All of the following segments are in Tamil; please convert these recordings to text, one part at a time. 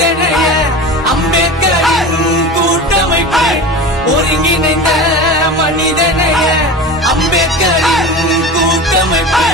மனிதனைய அம்பேத்கரின் கூட்டமைப்பு ஒருங்கிணைந்த மனிதனைய அம்பேத்கரின் கூட்டமைப்பு.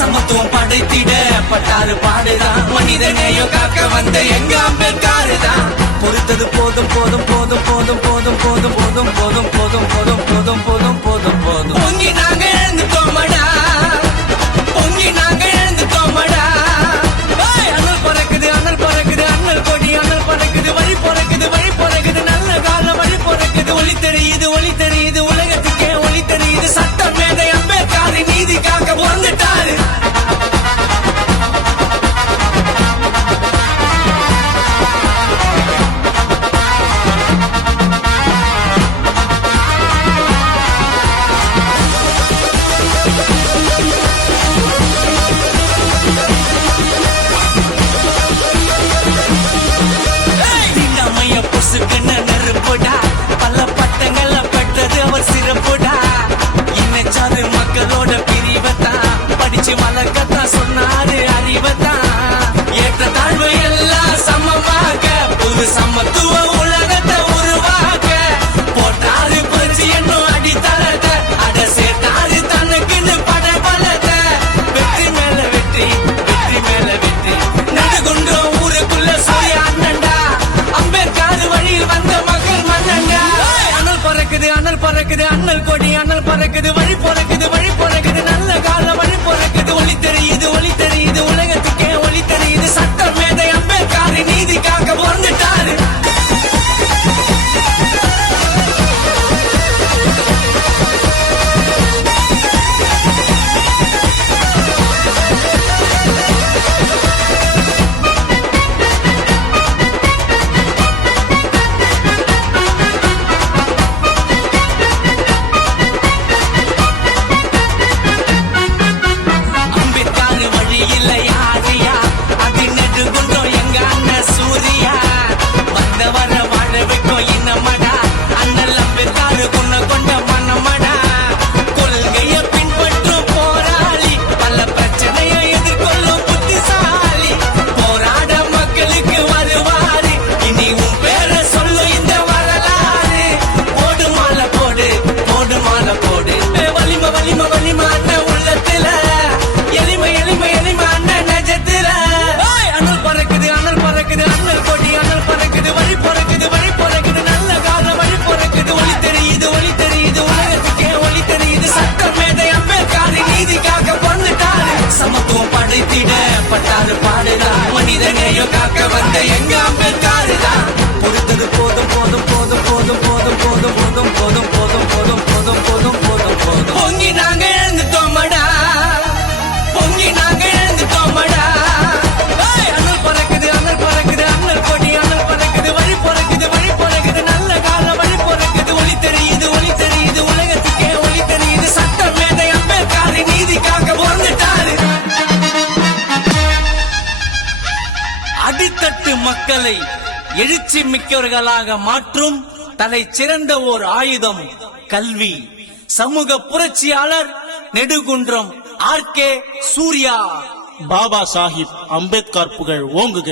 சமத்துவம் படைத்திடப்பட்டாரு பாடுதான் மனிதனையோ காக்க வந்த எங்க அம்பேத்கர் தான். பொறுத்தது போதும் போதும் போதும் போதும் போதும் போதும் போதும் போதும் போதும் போதும் போதும் போதும் போதும் போதும். பொங்கி நாங்க எழுந்துட்டோமடா, பொங்கி நாங்க எழுந்துட்டோமடா. அனல் பறக்குது அனல் பறக்குது அண்ணல் கொடி அனல் பறக்குது வழி பிறக்குது வழி பிறக்குது நல்ல காலம் வழி பிறக்குது. ஒளி தெரியுது உலகத்துக்கே ஒளி தெரியுது. சட்டம் மேதை அம்பேத்கர் நீதி காக்க வந்துட்டாரு. நெருப்புடா பல பட்டங்களை பெற்றது அவர் சிறப்புடா. இன்னைச்சாது மக்களோட பிரிவத்தான் படிச்சு வளர்க்கத்தான் சொன்னாரு அறிவத்தான். ஏற்ற தாழ்வு எல்லாம் சமமாக புது சமத்துவ உலகத்தை உருவாக்க போட்டாரு புரட்சி என்னும் அடித்தளத்தை அட சேர்த்தாரு தனக்குன்னு படபலத்தை. வெற்றி மேல வெற்றி வெற்றி மேல வெற்றி நடுகுன்றோம் ஊருக்குள்ள சூர்யா அண்ணன்டா அம்பேத்கர் வழியில் வந்த மக்கள் மன்னன்டா. அனல் பறக்குது அனல் பறக்குது அண்ணல் கொடி அனல் பறக்குது வழி பிறக்குது வழி பிறக்குது நல்ல காலம் வழி பிறக்குது. ஒளி தெரியுது உலகத்துக்கே ஒளி தெரியுது. சட்டம் மேதை அம்பேத்கர் நீதி காக்க வந்துட்டாரு. பட்டாரு பாடுதா மனிதனையோ காக்க வந்த எங்க அம்பேத்கர் தான். பொறுத்தது போதும் போதும் போதும் போதும் போதும் போதும் போதும் போதும் போதும் போதும் போதும் போதும் போதும் போதும். பொங்கி நாங்க எழுந்துட்டோமடா, பொங்கி நாங்க எழுந்துட்டோமடா. அனல் பறக்குது அனல் பறக்குது அண்ணல் கொடி அனல் பறக்குது வழி பிறக்குது வழி பிறக்குது நல்ல காலம் வழி பிறக்குது. ஒளி தெரியுது உலகத்துக்கே ஒளி தெரியுது. சட்டம் மேதை அம்பேத்கர் நீதி காக்க வந்துட்டாரு. அடித்தட்டு மக்களை எழுச்சி மிக்கவர்களாக மாற்றும் தலை சிறந்த ஓர் ஆயுதம் கல்வி. சமூக புரட்சியாளர் நெடுகுன்றம் ஆர்.கே. சூர்யா. பாபா சாஹிப் அம்பேத்கர் புகழ் ஓங்குக.